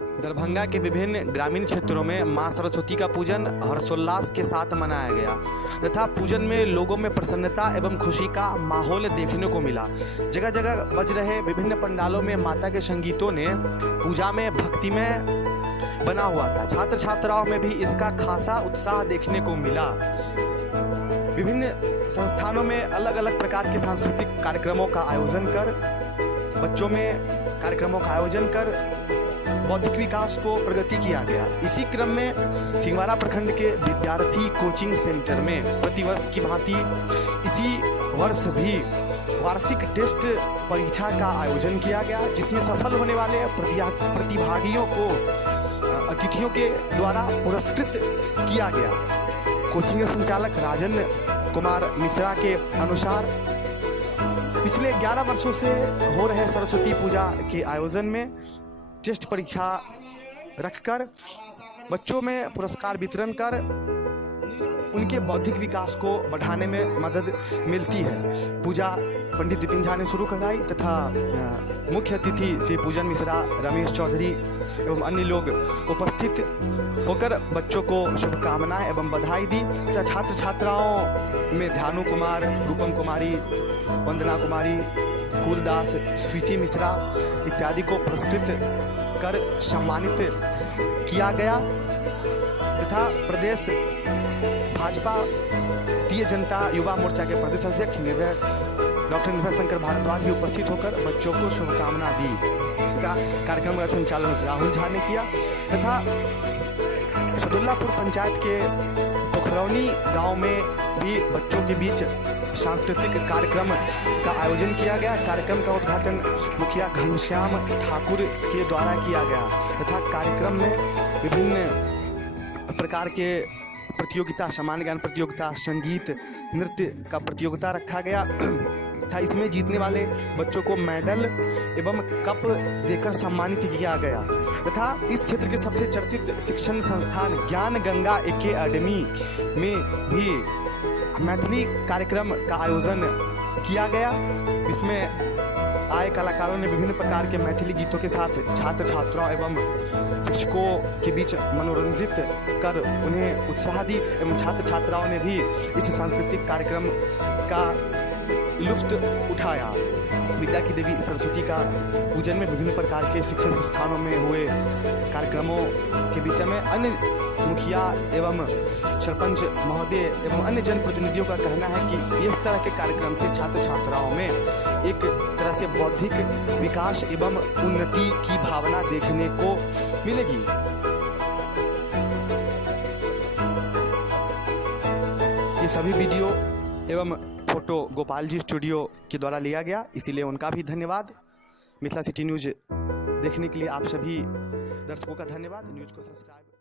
दरभंगा के विभिन्न ग्रामीण क्षेत्रों में मां सरस्वती का पूजन हर्षोल्लास के साथ मनाया गया तथा पूजन में लोगों में प्रसन्नता एवं खुशी का माहौल देखने को मिला। जगह जगह बज रहे विभिन्न पंडालों में माता के संगीतों ने पूजा में भक्तिमय बना हुआ था। छात्र छात्राओं में भी इसका खासा उत्साह देखने को मिला। विभिन्न संस्थानों में अलग अलग प्रकार के सांस्कृतिक कार्यक्रमों का आयोजन कर बच्चों में कार्यक्रमों का आयोजन कर बौद्धिक विकास को प्रगति किया गया। इसी क्रम में सिंहवाड़ा प्रखंड के विद्यार्थी कोचिंग सेंटर में प्रतिवर्ष की भांति इसी वर्ष भी वार्षिक टेस्ट परीक्षा का आयोजन किया गया, जिसमें सफल होने वाले प्रतिभागियों को अतिथियों के द्वारा पुरस्कृत किया गया। कोचिंग संचालक राजन कुमार मिश्रा के अनुसार पिछले 11 वर्षों से हो रहे सरस्वती पूजा के आयोजन में टेस्ट परीक्षा रखकर बच्चों में पुरस्कार वितरण कर उनके बौद्धिक विकास को बढ़ाने में मदद मिलती है। पूजा पंडित विपिन झा ने शुरू कराई तथा मुख्य अतिथि श्री पूजन मिश्रा, रमेश चौधरी एवं अन्य लोग उपस्थित होकर बच्चों को शुभकामनाएं एवं बधाई दी। छात्र छात्राओं में ध्यानु कुमार, रूपम कुमारी, वंदना कुमारी, फूलदास, स्वीटी मिश्रा इत्यादि को पुरस्कृत कर सम्मानित किया गया तथा प्रदेश भाजपा भारतीय जनता युवा मोर्चा के प्रदेश अध्यक्ष डॉक्टर निर्भय शंकर भारद्वाज भी उपस्थित होकर बच्चों को शुभकामना दी तथा कार्यक्रम का संचालन राहुल झा ने किया तथा सदुल्लापुर पंचायत के पोखरौनी गांव में भी बच्चों के बीच सांस्कृतिक कार्यक्रम का आयोजन किया गया। कार्यक्रम का उद्घाटन मुखिया घनश्याम ठाकुर के द्वारा किया गया तथा कार्यक्रम में विभिन्न प्रकार के प्रतियोगिता, सामान्य ज्ञान प्रतियोगिता, संगीत, नृत्य का प्रतियोगिता रखा गया तथा इसमें जीतने वाले बच्चों को मेडल एवं कप देकर सम्मानित किया गया तथा इस क्षेत्र के सबसे चर्चित शिक्षण संस्थान ज्ञान गंगा एकेडमी में भी मैथिली कार्यक्रम का आयोजन किया गया। इसमें आए कलाकारों ने विभिन्न प्रकार के मैथिली गीतों के साथ छात्र छात्राओं एवं शिक्षकों के बीच मनोरंजित कर उन्हें उत्साह दी एवं छात्र छात्राओं ने भी इस सांस्कृतिक कार्यक्रम का लुत्फ उठाया। विद्या की देवी सरस्वती का पूजन में विभिन्न प्रकार के शिक्षण संस्थानों में हुए कार्यक्रमों के विषय में अन्य मुखिया एवं सरपंच महोदय एवं अन्य जनप्रतिनिधियों का कहना है कि इस तरह के कार्यक्रम से छात्र छात्राओं में एक तरह से बौद्धिक विकास एवं उन्नति की भावना देखने को मिलेगी। ये सभी वीडियो एवं फोटो गोपाल जी स्टूडियो के द्वारा लिया गया, इसीलिए उनका भी धन्यवाद। मिथिला सिटी न्यूज देखने के लिए आप सभी दर्शकों का धन्यवाद। न्यूज को सब्सक्राइब